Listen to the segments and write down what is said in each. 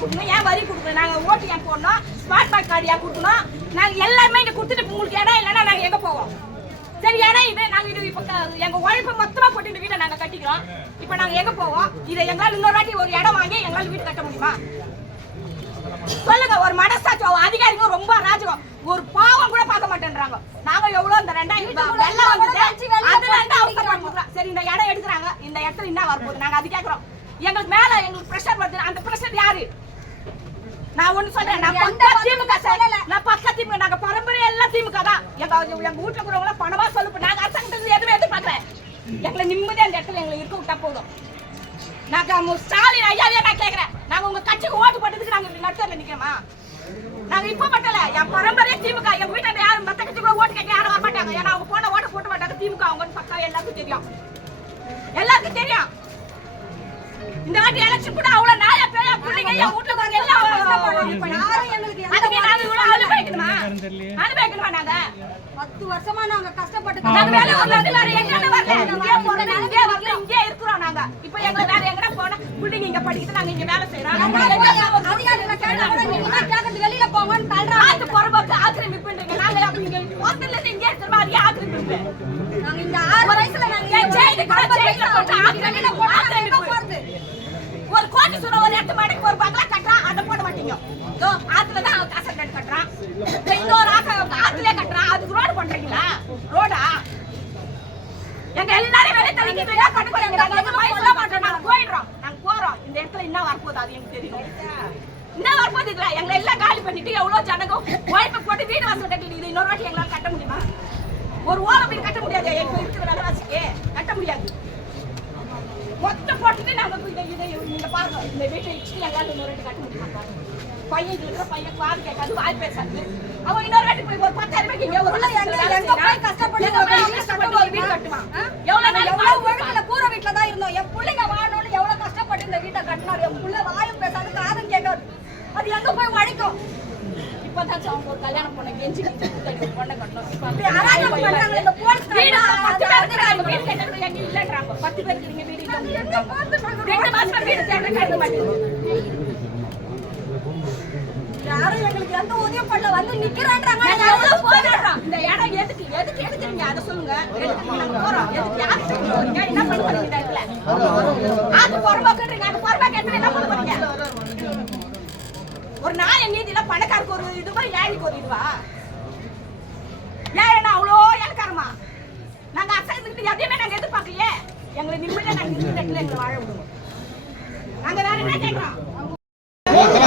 கொடுக்கணும். ஏன் வரி கொடுக்கணும்? நாங்க ஓட்டு ஏன் போடணும்? ஸ்மார்ட் கார்டு கார்டு ஏன் கொடுக்கணும்? நாங்க எல்லாமே இங்க கொடுத்துட்டு உங்களுக்கு இடம் இல்லைன்னா நாங்க எங்க போவோம்? சரி இடம் இது நாங்க இது இப்ப க- எங்க உழைப்பு மொத்தமா போட்டு இந்த வீட்டை நாங்க கட்டிக்கிறோம். இப்ப நாங்க எங்க போவோம்? இதை எங்களால இன்னொரு வாட்டி ஒரு இடம் வாங்கி எங்களால வீடு கட்ட முடியுமா? சொல்லுங்க ஒரு மனசாட்சி அதிகாரிங்க ரொம்ப அராஜகம். ஒரு பாவம் கூட பார்க்க மாட்டேன்றாங்க. நாங்க எவ்வளவு இந்த ரெண்டாயிரம் வெள்ளம் வந்தது அதுல இருந்து அவசரப்படுறோம் சரி இந்த இடம் எடுக்கிறாங்க. இந்த இடத்துல என்ன வரப்போகுது. நாங்க அது மேல எங்களுக்கு நான் ஒண்ணு சொல்றேன் நான் பக்கா திமுக சொல்லல. நான் பக்கா திமுக நாங்க பரம்பரை எல்லாம் திமுக தான். எங்க எங்க வீட்டுல இருக்கிறவங்க பணமா சொல்லு நாங்க அரசாங்கத்துல எதுவுமே எதிர்பார்க்கல. எங்களை நிம்மதியா அந்த இடத்துல எங்களை இருக்க விட்டா போதும். நாங்க ஸ்டாலின் ஐயாவே நான் கேக்குறேன். நாங்க உங்க கட்சிக்கு ஓட்டு போட்டதுக்கு நாங்க நடுத்தல நிக்கிறோமா? நாங்க இப்ப மட்டும் என் பரம்பரையே திமுக எங்க வீட்டுல யாரும் மத்த கட்சிக்குள்ள ஓட்டு கேட்க யாரும் வர மாட்டாங்க ஏன்னா அவங்க போன ஓட்டு போட்ட மாட்டாங்க திமுக. அவங்க பக்கா எல்லாருக்கும் தெரியும். எல்லாருக்கும் தெரியும். இந்த வாட்டி எலெக்ஷன் கூட அவ்வளவு நாயா பத்து வருஷமா நாங்க கஷ்டப்பட்டு இங்கே இருக்கிறோம் நாங்க. இப்போ எங்க வேற எங்கடா போனா புள்ளிங்க இங்க படிக்குது நாங்க இங்க வேலை செய்யறோம் வெளியில போங்கன்னு தள்ளுறாங்க. ஆக்கிரமிப்புன்றீங்க நாங்க அப்ப இங்க ஹோட்டல்ல இங்கே இருக்கிற மாதிரி ஆக்கிரமிப்பு. நாங்க இந்த ஆறு வயசுல நாங்க என் ஜெயிலு கூட ஜெயில போட்டு ஆக்கிரமிப்பு ஆக்கிரமிப்பு போறது ஒரு கோடி சொல்ற ஒரு எட்டு மணிக்கு ஒரு பங்களா கட்டுறான் அதை போட மாட்டீங்க இதோ ஆத்துல தான் காசை கட்டு கட்டுறான். இதோ இன்னொரு ஆக்க ஆத்துலயே கட்டுறான். அதுக்கு ரோடு பண்றீங்களா? ரோடா எங்க எல்லாரும் வேலை தள்ளிட்டு இருக்கா கட்டு போறீங்க. நாங்க மாட்டோம் நாங்க போயிடுறோம். நாங்க போறோம். இந்த இடத்துல என்ன வரப்போகுது அது எனக்கு தெரியும். என்ன வரப்போகுது இதுல? எங்களை எல்லாம் காலி பண்ணிட்டு எவ்வளவு ஜனங்க உழைப்பு போட்டு வீடு வாசல் கட்டிட்டு இது இன்னொரு வாட்டி எங்களால கட்ட முடியுமா? ஒரு ஓரம் கட்ட முடியாது இப்ப இருக்கிற விலைவாசிக்கு கட்ட முடியாது மொத்தம் போட்டுட்டு நாங்க இதை இதை நீங்க பாருங்க இந்த எங்களால இன்னொரு ரெண்டு கட்ட. பையன் இருக்கிற பையன் காது கேட்காது வாய் பேசாது. அவன் இன்னொரு வாட்டி போய் ஒரு பத்தாயிரம் ரூபாய்க்கு இங்க ஒரு எங்க- எங்க போய் கஷ்டப்பட்டு ஒரு வீடு கட்டுவான்? எவ்வளவு எவ்வளவு ஒழுக்கல கூரை வீட்டுல தான் இருந்தோம். என் பிள்ளைங்க வாழணும்னு எவ்வளவு கஷ்டப்பட்டு இந்த வீட்டை கட்டினாரு. என் புள்ள வாயும் பேசாது காதும் கேட்காது. அது எங்க போய் உழைக்கும் இப்பதாச்சும் அவங்க ஒரு கல்யாணம் பொண்ணை கெஞ்சி பொண்ணை கட்டணும். பத்து பேர் இருக்கிறாங்க. வீடு வீடு எந்த உதவியும் பண்ணல வந்து நிக்கிறான்றாங்க எவ்வளவு போராடுறோம். இந்த இடம் எதுக்கு எதுக்கு எடுக்குறீங்க? அதை சொல்லுங்க. எதுக்கு நாங்க போறோம்? எதுக்கு யாருக்கு சொல்லிட்டு வரீங்க? என்ன பண்ண போறீங்க இந்த இடத்துல? அது புறம்போக்குன்றீங்க, அது புறம்போக்கு எடுத்து என்ன பண்ண போறீங்க? ஒரு நாய நீதியில பணக்காருக்கு ஒரு இதுவா ஏழைக்கு ஒரு இதுவா? ஏழைன்னா அவ்வளோ ஏழ்காரமா நாங்க அரசாங்கத்துக்கிட்ட எதையுமே நாங்க எதிர்பார்க்கலையே. எங்களை நிம்மதியா நாங்க இருக்கிற இடத்துல எங்களை வாழ விடுவோம். நாங்க வேற என்ன கேட்கிறோம்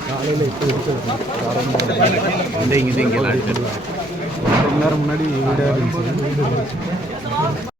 காலையில் இப்போ மணி நேரம் முன்னாடி வீடாக இருந்துச்சு